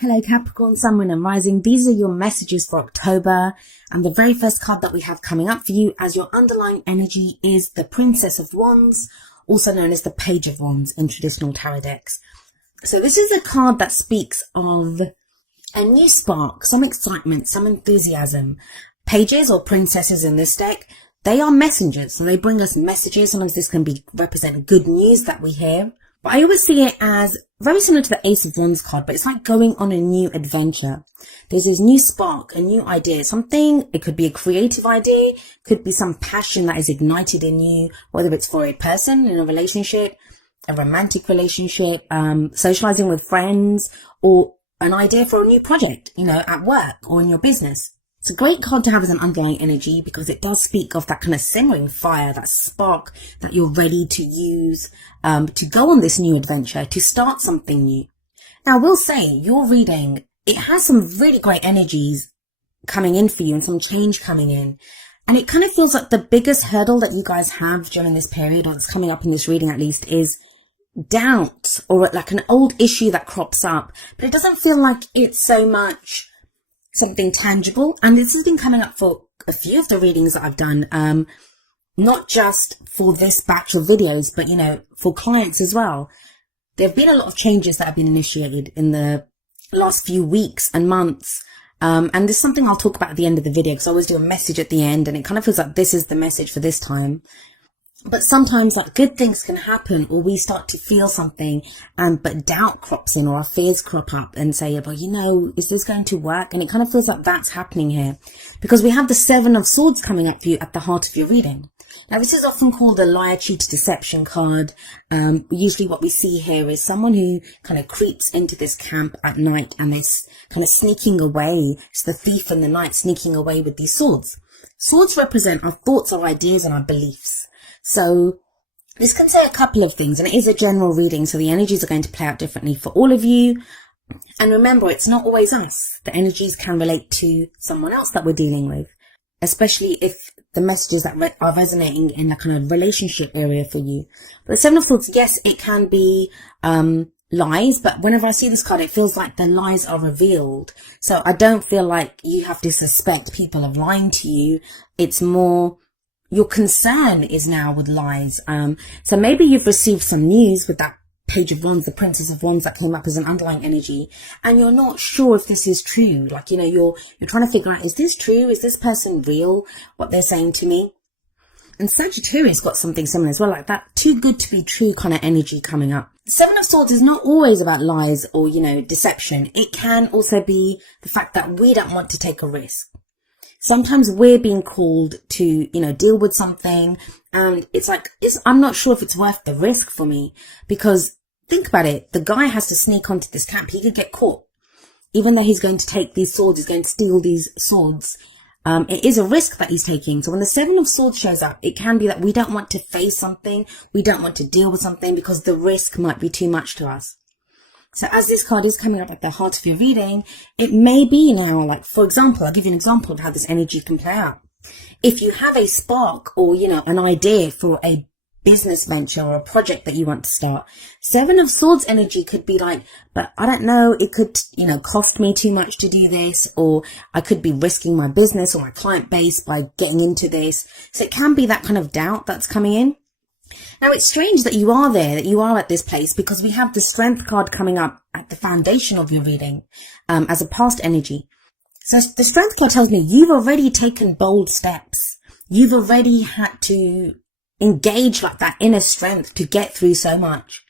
Hello Capricorn, Sun, Moon and Rising. These are your messages for October. And the very first card that we have coming up for you as your underlying energy is the Princess of Wands, also known as the Page of Wands in traditional tarot decks. So this is a card that speaks of a new spark, some excitement, some enthusiasm. Pages or princesses in this deck, they are messengers. So they bring us messages. Sometimes this can represent good news that we hear. But I always see it as very similar to the Ace of Wands card, but it's like going on a new adventure. There's this new spark, a new idea, something, it could be a creative idea, could be some passion that is ignited in you, whether it's for a person in a relationship, a romantic relationship, socializing with friends, or an idea for a new project, at work or in your business. It's a great card to have as an underlying energy because it does speak of that kind of simmering fire, that spark that you're ready to use to go on this new adventure, to start something new. Now, I will say your reading, it has some really great energies coming in for you and some change coming in. And it kind of feels like the biggest hurdle that you guys have during this period, or it's coming up in this reading at least, is doubt or like an old issue that crops up. But it doesn't feel like it's so much something tangible. And this has been coming up for a few of the readings that I've done, not just for this batch of videos, but for clients as well. There have been a lot of changes that have been initiated in the last few weeks and months, and there's something I'll talk about at the end of the video because I always do a message at the end, and it kind of feels like this is the message for this time. But sometimes like good things can happen, or we start to feel something, but doubt crops in, or our fears crop up and say, well, is this going to work? And it kind of feels like that's happening here because we have the Seven of Swords coming up for you at the heart of your reading. Now, this is often called a liar, cheat, deception card. Usually what we see here is someone who kind of creeps into this camp at night and is kind of sneaking away. It's the thief in the night sneaking away with these swords. Swords represent our thoughts, our ideas, and our beliefs. So this can say a couple of things, and it is a general reading, so the energies are going to play out differently for all of you. And remember, it's not always us. The energies can relate to someone else that we're dealing with, especially if the messages that are resonating in the kind of relationship area for you. But the Seven of Swords, yes, it can be lies, but whenever I see this card, it feels like the lies are revealed. So I don't feel like you have to suspect people of lying to you. It's more your concern is now with lies. So maybe you've received some news with that Page of Wands, the Princess of Wands that came up as an underlying energy, and you're not sure if this is true. Like, you're trying to figure out, is this true? Is this person real? What they're saying to me? And Sagittarius got something similar as well, like that too good to be true kind of energy coming up. Seven of Swords is not always about lies or, deception. It can also be the fact that we don't want to take a risk. Sometimes we're being called to, deal with something, and it's like, I'm not sure if it's worth the risk for me, because think about it. The guy has to sneak onto this camp. He could get caught. Even though he's going to take these swords, he's going to steal these swords. It is a risk that he's taking. So when the Seven of Swords shows up, it can be that we don't want to face something. We don't want to deal with something because the risk might be too much to us. So as this card is coming up at the heart of your reading, it may be now, like, for example, I'll give you an example of how this energy can play out. If you have a spark or, an idea for a business venture or a project that you want to start, Seven of Swords energy could be like, but I don't know, it could, cost me too much to do this, or I could be risking my business or my client base by getting into this. So it can be that kind of doubt that's coming in. Now, it's strange that you are there, that you are at this place, because we have the Strength card coming up at the foundation of your reading as a past energy. So the Strength card tells me you've already taken bold steps. You've already had to engage like that inner strength to get through so much.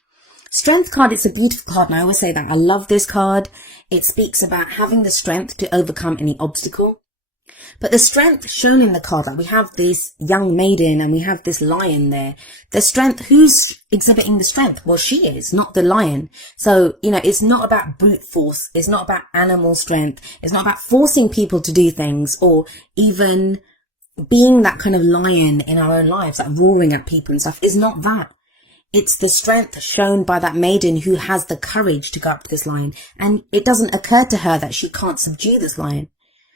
Strength card, it's a beautiful card, and I always say that. I love this card. It speaks about having the strength to overcome any obstacle. But the strength shown in the card, like we have this young maiden and we have this lion there. The strength, who's exhibiting the strength? Well, she is, not the lion. So, it's not about brute force. It's not about animal strength. It's not about forcing people to do things or even being that kind of lion in our own lives, like roaring at people and stuff. It's not that. It's the strength shown by that maiden who has the courage to go up to this lion. And it doesn't occur to her that she can't subdue this lion.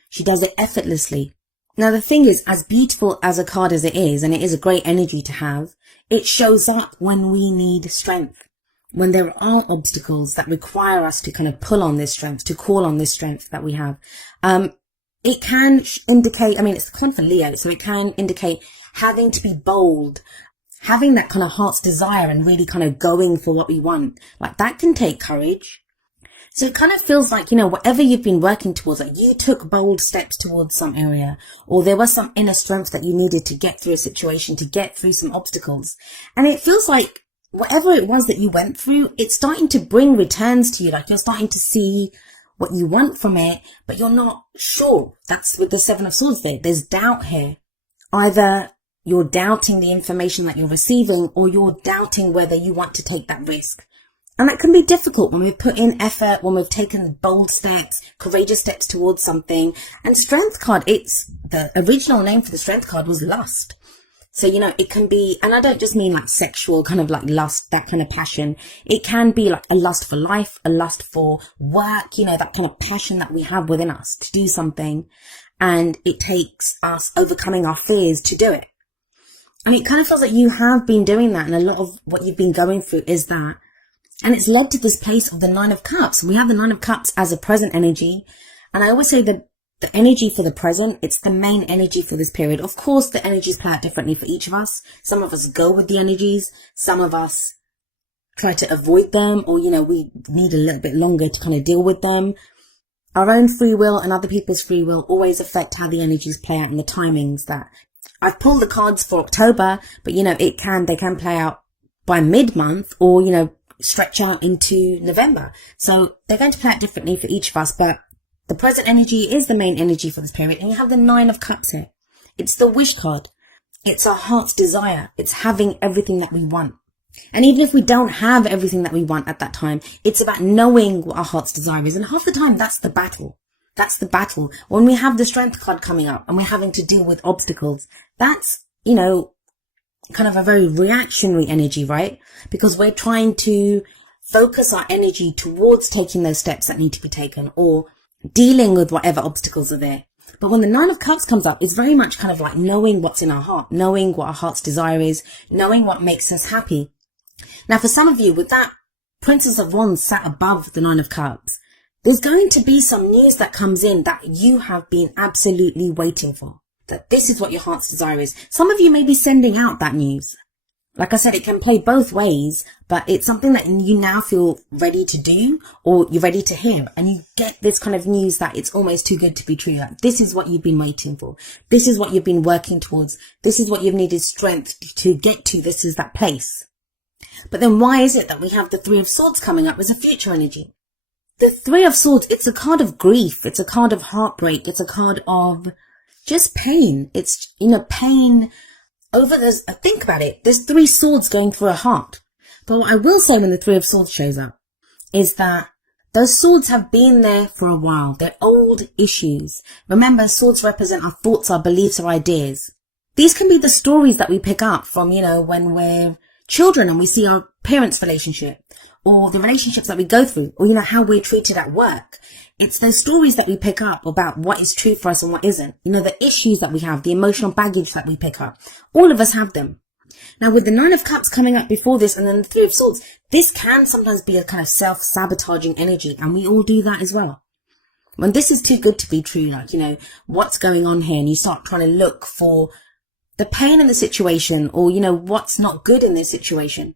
She does it effortlessly. Now, the thing is, as beautiful as a card as it is, and it is a great energy to have, it shows up when we need strength. when there are obstacles that require us to kind of pull on this strength, to call on this strength that we have, it can indicate, I mean, it's the con for Leo, so it can indicate having to be bold, having that kind of heart's desire and really kind of going for what we want. Like, that can take courage. So it kind of feels like, whatever you've been working towards, like you took bold steps towards some area, or there was some inner strength that you needed to get through a situation, to get through some obstacles. And it feels like whatever it was that you went through, it's starting to bring returns to you. Like, you're starting to see what you want from it, but you're not sure. That's with the Seven of Swords there. There's doubt here. Either you're doubting the information that you're receiving, or you're doubting whether you want to take that risk. And that can be difficult when we've put in effort, when we've taken bold steps, courageous steps towards something. And Strength card, it's the original name for the Strength card was lust. So, it can be, and I don't just mean like sexual, kind of like lust, that kind of passion. It can be like a lust for life, a lust for work, that kind of passion that we have within us to do something. And it takes us overcoming our fears to do it. And it kind of feels like you have been doing that. And a lot of what you've been going through is that. And it's led to this place of the Nine of Cups. We have the Nine of Cups as a present energy. And I always say that the energy for the present, it's the main energy for this period. Of course, the energies play out differently for each of us. Some of us go with the energies. Some of us try to avoid them, or, we need a little bit longer to kind of deal with them. Our own free will and other people's free will always affect how the energies play out and the timings that I've pulled the cards for October, but, they can play out by mid-month, or, stretch out into November. So they're going to play out differently for each of us, but the present energy is the main energy for this period. And you have the Nine of Cups here. It's the wish card. It's our heart's desire. It's having everything that we want. And even if we don't have everything that we want at that time, it's about knowing what our heart's desire is. And half the time, that's the battle. That's the battle. When we have the Strength card coming up and we're having to deal with obstacles, that's, kind of a very reactionary energy, right? Because we're trying to focus our energy towards taking those steps that need to be taken, or dealing with whatever obstacles are there. But when the Nine of Cups comes up, it's very much kind of like knowing what's in our heart, knowing what our heart's desire is, knowing what makes us happy. Now, for some of you, with that Princess of Wands sat above the Nine of Cups, there's going to be some news that comes in that you have been absolutely waiting for. That this is what your heart's desire is. Some of you may be sending out that news. Like I said, it can play both ways, but it's something that you now feel ready to do, or you're ready to hear. And you get this kind of news that it's almost too good to be true. Like, this is what you've been waiting for. This is what you've been working towards. This is what you've needed strength to get to. This is that place. But then why is it that we have the Three of Swords coming up as a future energy? The Three of Swords, it's a card of grief. It's a card of heartbreak. It's a card of just pain. It's, pain over this. Think about it. There's three swords going through a heart. But what I will say when the Three of Swords shows up is that those swords have been there for a while. They're old issues. Remember, swords represent our thoughts, our beliefs, our ideas. These can be the stories that we pick up from, when we're children and we see our parents' relationship, or the relationships that we go through, or, how we're treated at work. It's those stories that we pick up about what is true for us and what isn't. The issues that we have, the emotional baggage that we pick up. All of us have them. Now, with the Nine of Cups coming up before this and then the Three of Swords, this can sometimes be a kind of self-sabotaging energy, and we all do that as well. When this is too good to be true, like, what's going on here, and you start trying to look for the pain in the situation, or, what's not good in this situation.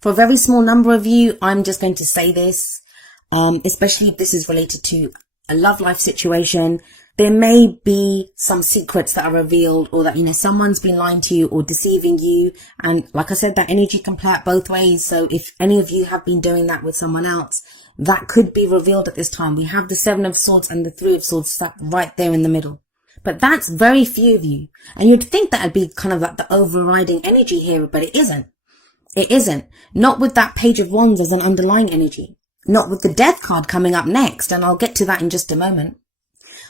For a very small number of you, I'm just going to say this, especially if this is related to a love life situation. There may be some secrets that are revealed, or that, someone's been lying to you or deceiving you. And like I said, that energy can play out both ways. So if any of you have been doing that with someone else, that could be revealed at this time. We have the Seven of Swords and the Three of Swords sat right there in the middle. But that's very few of you. And you'd think that would be kind of like the overriding energy here, but it isn't. It isn't. Not with that Page of Wands as an underlying energy. Not with the Death card coming up next, and I'll get to that in just a moment.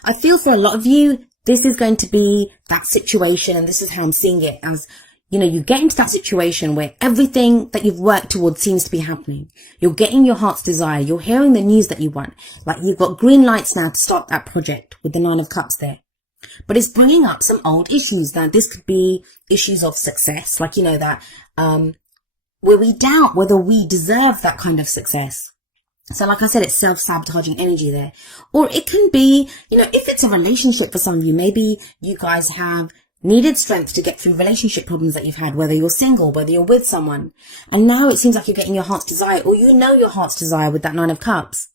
I feel for a lot of you, this is going to be that situation, and this is how I'm seeing it as, you get into that situation where everything that you've worked towards seems to be happening. You're getting your heart's desire. You're hearing the news that you want. Like, you've got green lights now to start that project with the Nine of Cups there. But it's bringing up some old issues. Now, this could be issues of success, like, that, where we doubt whether we deserve that kind of success. So like I said, it's self-sabotaging energy there. Or it can be, if it's a relationship for some of you, maybe you guys have needed strength to get through relationship problems that you've had, whether you're single, whether you're with someone. And now it seems like you're getting your heart's desire, or your heart's desire with that 9 of Cups.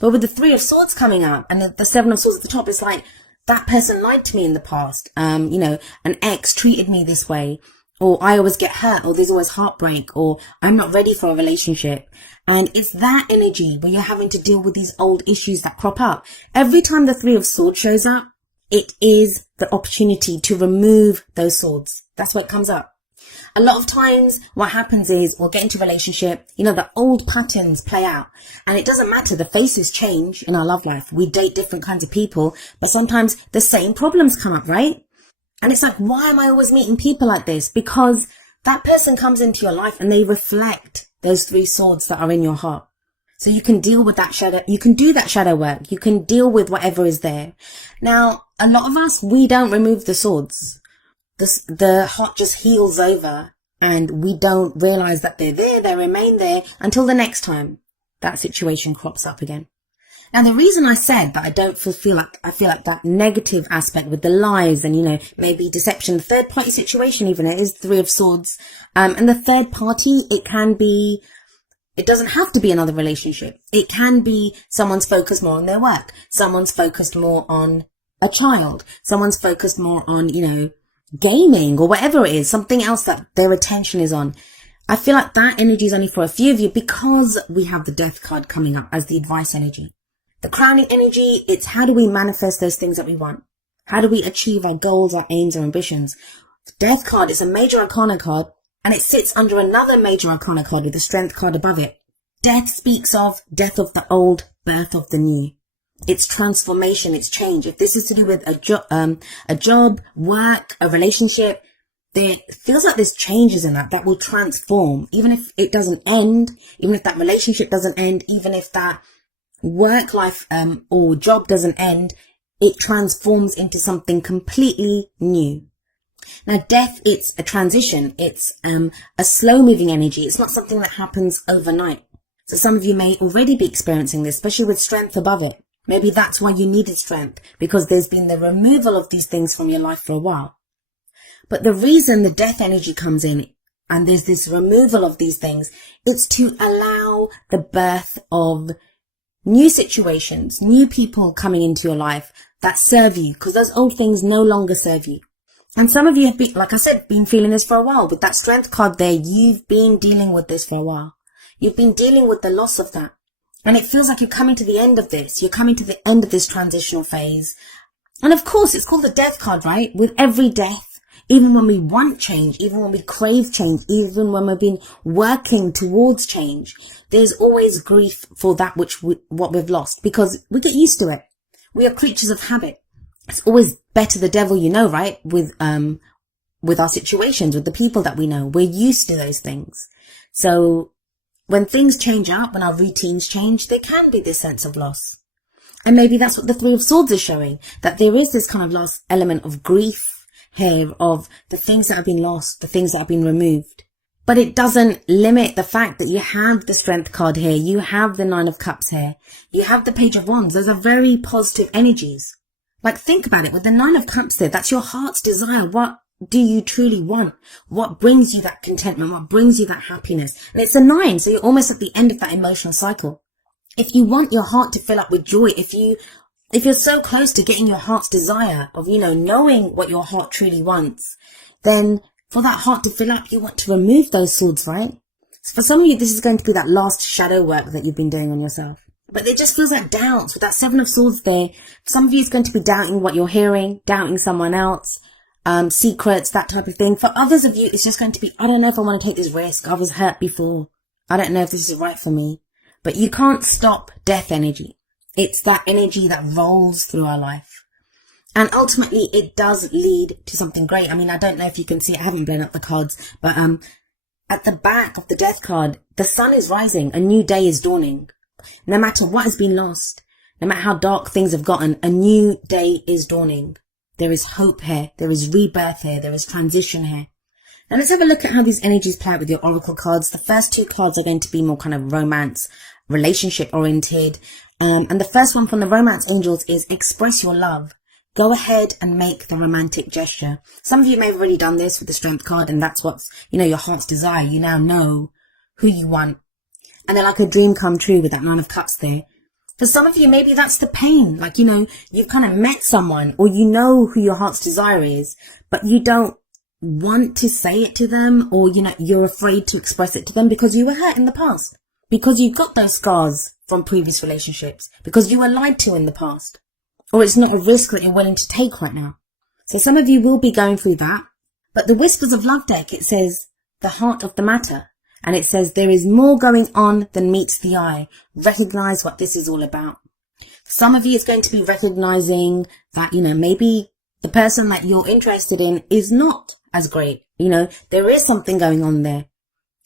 But with the 3 of Swords coming up and the 7 of Swords at the top, it's like, that person lied to me in the past. An ex treated me this way, or I always get hurt, or there's always heartbreak, or I'm not ready for a relationship. And it's that energy where you're having to deal with these old issues that crop up. Every time the 3 of Swords shows up, it is the opportunity to remove those swords. That's what comes up. A lot of times what happens is we'll get into a relationship, the old patterns play out, and it doesn't matter. The faces change in our love life. We date different kinds of people, but sometimes the same problems come up, right? And it's like, why am I always meeting people like this? Because that person comes into your life and they reflect those 3 swords that are in your heart. So you can deal with that shadow. You can do that shadow work. You can deal with whatever is there. Now, a lot of us, we don't remove the swords. The heart just heals over, and we don't realize that they're there. They remain there until the next time that situation crops up again. Now, the reason I said that I feel like that negative aspect with the lies and, maybe deception, the third party situation, even it is 3 of Swords. And the third party, it doesn't have to be another relationship. It can be someone's focused more on their work. Someone's focused more on a child. Someone's focused more on, gaming or whatever it is, something else that their attention is on. I feel like that energy is only for a few of you because we have the Death card coming up as the advice energy. The crowning energy, it's how do we manifest those things that we want? How do we achieve our goals, our aims, our ambitions? The Death card is a major arcana card, and it sits under another major arcana card with the Strength card above it. Death speaks of death of the old, birth of the new. It's transformation, it's change. If this is to do with a job, work, a relationship, there feels like there's changes in that will transform. Even if it doesn't end, even if that relationship doesn't end, even if that work life or job doesn't end, it transforms into something completely new. Now, death, it's a transition. It's a slow moving energy. It's not something that happens overnight. So some of you may already be experiencing this, especially with strength above it. Maybe that's why you needed strength, because there's been the removal of these things from your life for a while. But the reason the death energy comes in and there's this removal of these things, it's to allow the birth of new situations, new people coming into your life that serve you, because those old things no longer serve you. And some of you have been, like I said, been feeling this for a while. With that Strength card there, you've been dealing with this for a while. You've been dealing with the loss of that. And it feels like you're coming to the end of this. You're coming to the end of this transitional phase. And of course, it's called the Death card, right? With every death, even when we want change, even when we crave change, even when we've been working towards change, there's always grief for that what we've lost, because we get used to it. We are creatures of habit. It's always better the devil you know, right? With our situations, with the people that we know, we're used to those things. So when things change up, when our routines change, there can be this sense of loss. And maybe that's what the 3 of Swords is showing, that there is this kind of loss element of grief here, of the things that have been lost, the things that have been removed. But it doesn't limit the fact that you have the Strength card here, you have the 9 of Cups here, you have the Page of Wands. Those are very positive energies. Like, think about it, with the 9 of Cups there, that's your heart's desire. What do you truly want? What brings you that contentment? What brings you that happiness? And it's a 9, so you're almost at the end of that emotional cycle. If you want your heart to fill up with joy, if you're so close to getting your heart's desire of, knowing what your heart truly wants, then for that heart to fill up, you want to remove those swords, right? So for some of you, this is going to be that last shadow work that you've been doing on yourself. But it just feels like doubts with that 7 of Swords there. Some of you, it's going to be doubting what you're hearing, doubting someone else, secrets, that type of thing. For others of you, it's just going to be, I don't know if I want to take this risk. I was hurt before. I don't know if this is right for me. But you can't stop death energy. It's that energy that rolls through our life. And ultimately, it does lead to something great. I mean, I don't know if you can see, I haven't blown up the cards, but at the back of the Death card, the sun is rising. A new day is dawning. No matter what has been lost, no matter how dark things have gotten, a new day is dawning. There is hope here. There is rebirth here. There is transition here. Now let's have a look at how these energies play out with your oracle cards. The first two cards are going to be more kind of romance, relationship oriented. And the first one from the romance angels is express your love. Go ahead and make the romantic gesture. Some of you may have already done this with the strength card, and that's what's, your heart's desire. You now know who you want. And they're like a dream come true with that Nine of Cups there. For some of you, maybe that's the pain. Like, you've kind of met someone, or you know who your heart's desire is, but you don't want to say it to them, or, you're afraid to express it to them because you were hurt in the past. Because you've got those scars from previous relationships. Because you were lied to in the past. Or it's not a risk that you're willing to take right now. So some of you will be going through that. But the Whispers of Love deck, it says the heart of the matter. And it says there is more going on than meets the eye. Recognize what this is all about. Some of you is going to be recognizing that, maybe the person that you're interested in is not as great. There is something going on there.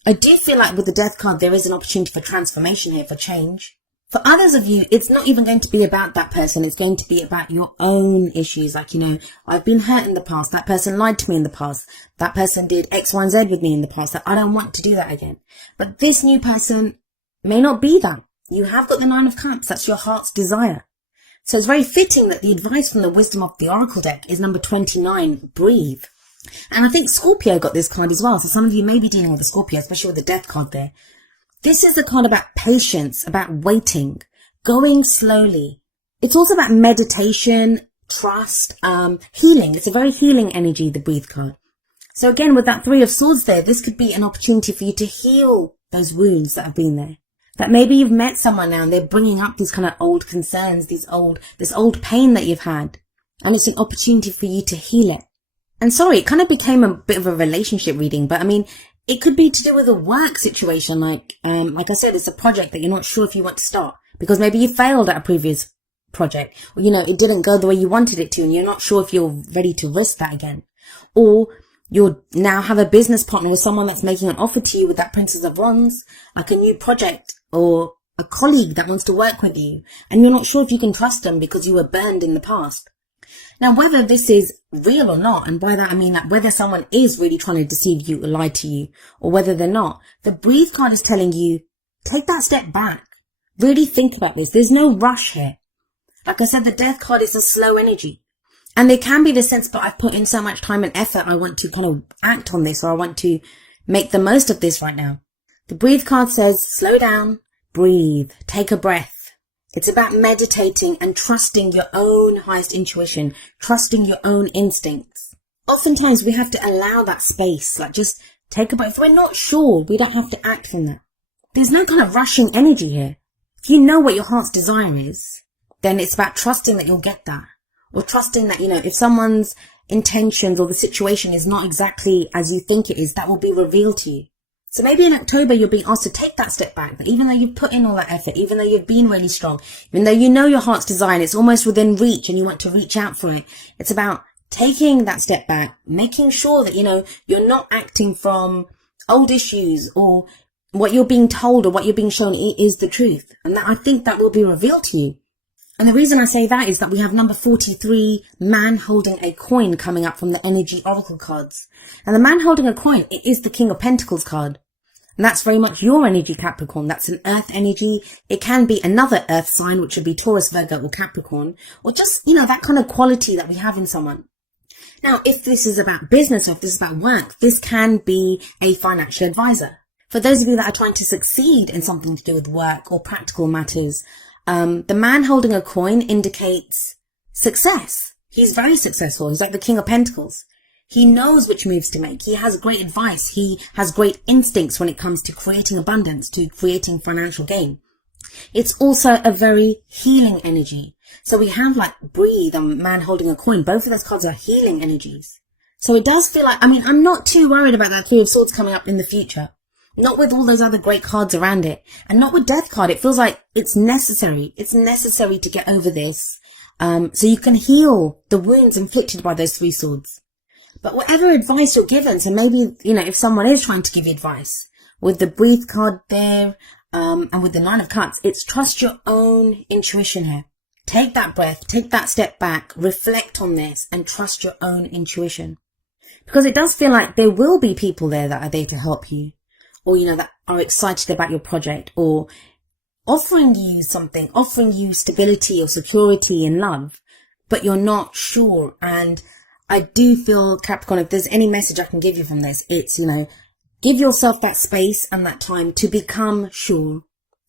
I do feel like with the Death card, there is an opportunity for transformation here, for change. For others of you, it's not even going to be about that person. It's going to be about your own issues. Like, I've been hurt in the past. That person lied to me in the past. That person did X, Y, and Z with me in the past. That I don't want to do that again. But this new person may not be that. You have got the Nine of Cups. That's your heart's desire. So it's very fitting that the advice from the Wisdom of the Oracle deck is number 29, breathe. And I think Scorpio got this card as well. So some of you may be dealing with the Scorpio, especially with the Death card there. This is a card about patience, about waiting, going slowly. It's also about meditation, trust, healing. It's a very healing energy, the Breathe card. So again, with that Three of Swords there, this could be an opportunity for you to heal those wounds that have been there. That maybe you've met someone now and they're bringing up these kind of old concerns, this old pain that you've had. And it's an opportunity for you to heal it. And sorry, it kind of became a bit of a relationship reading, but it could be to do with a work situation. Like I said, it's a project that you're not sure if you want to start because maybe you failed at a previous project, or, it didn't go the way you wanted it to, and you're not sure if you're ready to risk that again. Or you'll now have a business partner or someone that's making an offer to you with that Princess of Wands, like a new project or a colleague that wants to work with you, and you're not sure if you can trust them because you were burned in the past. Now, whether this is real or not, and by that I mean that whether someone is really trying to deceive you or lie to you, or whether they're not, the Breathe card is telling you, take that step back. Really think about this. There's no rush here. Like I said, the Death card is a slow energy. And there can be the sense, but I've put in so much time and effort, I want to kind of act on this, or I want to make the most of this right now. The Breathe card says, slow down, breathe, take a breath. It's about meditating and trusting your own highest intuition, trusting your own instincts. Oftentimes we have to allow that space, like just take a breath. If we're not sure, we don't have to act from that. There's no kind of rushing energy here. If you know what your heart's desire is, then it's about trusting that you'll get that. Or trusting that, if someone's intentions or the situation is not exactly as you think it is, that will be revealed to you. So maybe in October, you're being asked to take that step back. But even though you've put in all that effort, even though you've been really strong, even though you know your heart's desire and it's almost within reach and you want to reach out for it, it's about taking that step back, making sure that, you're not acting from old issues or what you're being told or what you're being shown is the truth. And that I think that will be revealed to you. And the reason I say that is that we have number 43, man holding a coin, coming up from the energy oracle cards. And the man holding a coin, it is the King of Pentacles card. And that's very much your energy, Capricorn. That's an earth energy. It can be another earth sign, which would be Taurus, Virgo, or Capricorn, or just, that kind of quality that we have in someone. Now, if this is about business or if this is about work, this can be a financial advisor. For those of you that are trying to succeed in something to do with work or practical matters, the man holding a coin indicates success. He's very successful. He's like the King of Pentacles. He knows which moves to make. He has great advice. He has great instincts when it comes to creating abundance, to creating financial gain. It's also a very healing energy. So we have like breathe and man holding a coin. Both of those cards are healing energies. So it does feel like, I'm not too worried about that Three of Swords coming up in the future. Not with all those other great cards around it. And not with Death card. It feels like it's necessary. It's necessary to get over this. So you can heal the wounds inflicted by those Three Swords. But whatever advice you're given, so maybe, if someone is trying to give you advice, with the Breathe card there, and with the Nine of Cups, it's trust your own intuition here. Take that breath, take that step back, reflect on this, and trust your own intuition. Because it does feel like there will be people there that are there to help you, or, that are excited about your project, or offering you something, offering you stability or security and love, but you're not sure. And I do feel, Capricorn, if there's any message I can give you from this, it's, give yourself that space and that time to become sure,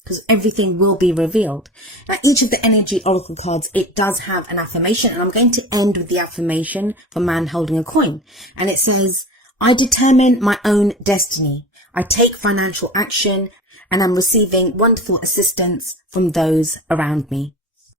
because everything will be revealed. Now, each of the energy oracle cards, it does have an affirmation, and I'm going to end with the affirmation for man holding a coin. And it says, I determine my own destiny. I take financial action, and I'm receiving wonderful assistance from those around me.